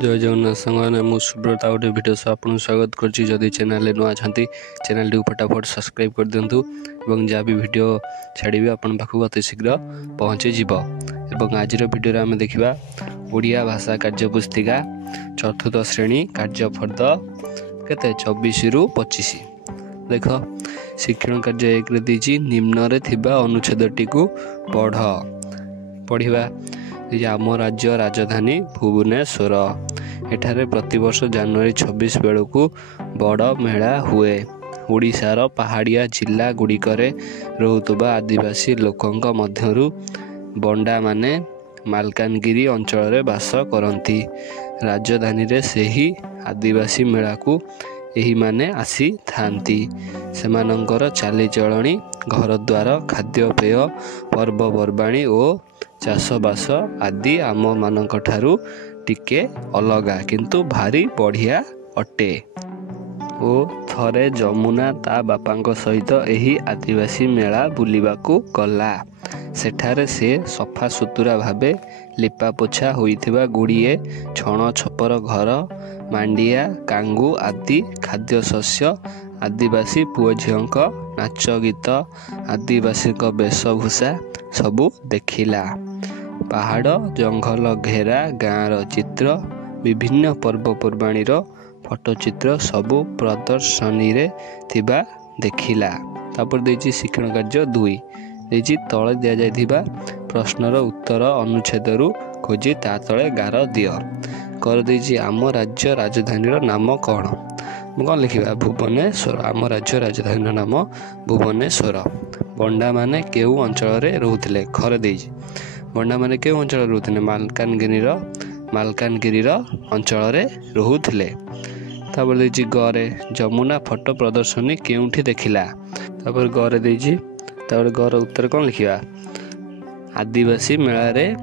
जय जगन्नाथ सांगने मुझे सुब्रत आउटे भिडियो सह आपको स्वागत करुच्ची। जदि चैनल नुआ छाती चैनल टी फटाफट सब्सक्राइब कर दिंतु और जहाँ भी भिडियो छाड़ी आपण पाखक अति शीघ्र पहुँची जीव। आज भिडियो आम देखा ओडिया भाषा कार्य पुस्तिका चतुर्थ श्रेणी कार्यफर्द केते 24 रु 25। देख शिक्षण कार्य एक दी निम्न अनुच्छेदटी को पढ़ा आम राज्य राजधानी भुवनेश्वर। एठारे प्रतिवर्ष जनवरी 26 बेलू बड़ मेला हुए। ओडिशार पहाड़िया जिला गुड़िकरे रोहुतुबा आदिवासी लोकंक मध्यरु बंडा माने मालकानगिरी अंचल बास करती। राजधानी रे सेही आदिवासी मेला को एही माने आसी थांती। सेमानंकर चालीचलणी घरद्वार खाद्यपेय पर्वपर्वाणी और चाषबास आदि आम मानक ठारू टिके अलगा किंतु भारी बढ़िया अटे। ओ थरे जमुना ता बापांक सहित एही आदिवासी मेला बुलिबाकू गला। सेठारे से सफा सुतुरा भाबे लिपा पोछा होइथिबा गुड़िए छण छपर घर मांडिया कांगू आदि खाद्य शस्य आदिवासी पुओ झीओंक नाच गीत आदिवासी वेशभूषा सबू देखिला। पहाड़ जंगल घेरा गाँर चित्र विभिन्न पर्वपर्वाणी फोटोचित्र सबू प्रदर्शनी रे थिबा देखिला। तापर देछि शिक्षण कार्य 2 देछि तळे दिया जायथिबा प्रश्नर उत्तर अनुच्छेदरु खोजी ता तळे गार दियो। कर देछि आम राज्य राजधानी नाम कौन कौन लिखा भुवनेश्वर। आम राज्य राजधानी नाम भुवनेश्वर। बंडा माने केउ अंचल रोहुथिले। खर देछि बंडा माने केउ अंचल रोहुथिले मालकानगिरी अंचल रोहुथिले। तापर देछि गरे जमुना फोटो प्रदर्शनी केउठी देखिला। तापर गरे देछि तापर गर उत्तर कौन लिखा आदिवासी मेला रे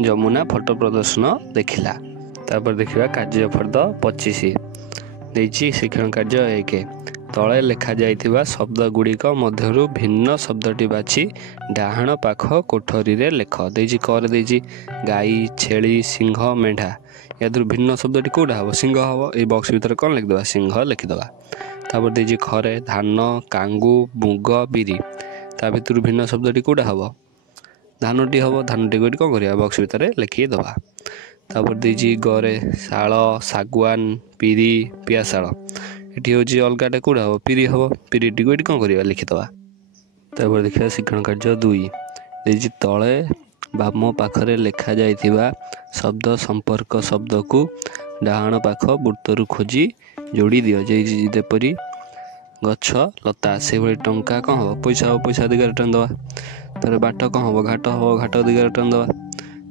जमुना फोटो प्रदर्शन देखिला। तापर देखिबा कार्यफर्द 25 देछि शिक्षण कार्य 1 तले लेखा जाइथिबा शब्द गुड़िक मध्यरु भिन्न शब्दटी बाछि डाहाण पाख कोठरी रे लेख। देछि कर देछि गाई छेली सिंह मेढा यादु भिन्न शब्दटी कोडा हबो सिंह हबो। ए बॉक्स भीतर कोन लिख दबा सिंह लिख दबा। तापर देछि खरे धान कांगू मुग बिरी ता भीतर भिन्न शब्दटी कोडा हबो धानटी हबो। धानटी कोडी कोन करिया बॉक्स भीतर लिखि दबा। तापर देछि गरे शाल सागवान पिरी पियाशाल एठी होछि अलगाटे कोडा हबो पिरी हबो पिरीटी कोडी कोन करिया लिखि दबा। तापर देखिया शिक्षण कार्य 2 देछि तळे बाम पाखरे लेखा जाइथिबा शब्द संपर्क शब्द को डाहाण पाख वृत्तरु खोजी जोड़ी दियो। जेपरी गछ लता से भली टंका कौन हम पैसा हो पैसा दिगार टान दवा। तार बाट कौन हम घाट दिगार टान दवा।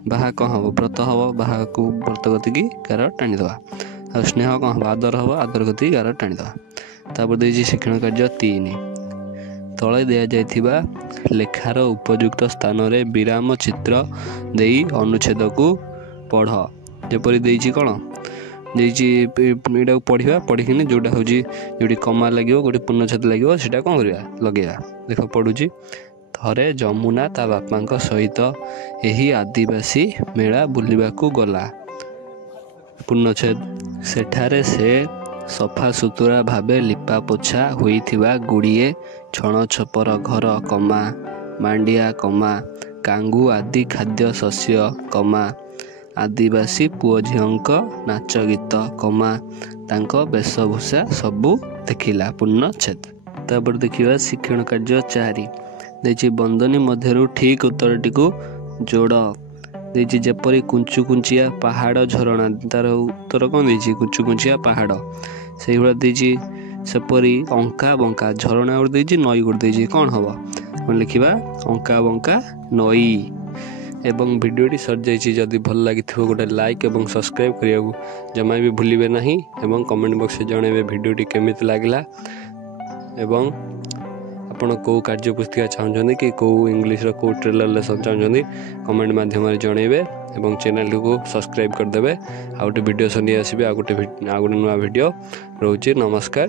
बाहा कौन हम व्रत हम बाहा को व्रत गति गार टाणी दवा। आ स्नेह कौन हम आदर हम आदर गति गार टाणी दवा। तापर देछि शिक्षण कार्य 3 तले दिया जाइथिबा लेखार उपयुक्त स्थान रे विराम चित्र देई अनुच्छेद को पढ़। जेपरी देछि कोन देछि एटा पढ़िबा पढ़िकिने जोटा होछि जोटी कमा लागिवो गोटे पूर्णच्छेद लागिवो सेटा कोन करिया लगेया। देखो पढुछि थरे जमुना ता बापांक सहित एही आदिवासी मेला बुलिबाकू गला। पूर्णच्छेद सेठारे से सफा सुतुरा भाबे लिपा पोछा होइथिबा गुड़िए छण छपर घर कमा मांडिया कमा कांगू आदि खाद्य शस्य कमा आदिवासी पुओ झीओंक नाच गीत कमा तांक वेशभूषा सबू देखिला। पूर्णच्छेद। तापर देखिबा शिक्षण कार्य 4 देछि बंदनी मध्यरु ठीक उत्तरटी को जोड़। देछि जेपरी कुंचु कुंचिया पहाड़ झरणा तार उत्तर कोन देछि कुंचु कुंचिया पहाड़ सेही भला देछि सेपरी अंका बंका झरणा और देछि नई गुड देछि कोन हबो कोन लिखिबा अंका बंका नई। एवं वीडियोटी सर जाइछि जदि भल लागिथिबो गोटे लाइक एवं सब्सक्राइब करियाकू जमा भी भूलिबे नाही एवं कमेंट बॉक्स जणेबे वीडियोटी केमिति लागला एवं आपण को कार्य पुस्तिका चाहछन्ती कि को इंग्लिश रो को ट्रेलर लेसन चाहछन्ती कमेंट माध्यम जणेबे एवं चैनल को सब्सक्राइब कर देबे। आ गोटे वीडियो सनी आसीबे आ गोटे नुआ वीडियो रहउछि। नमस्कार।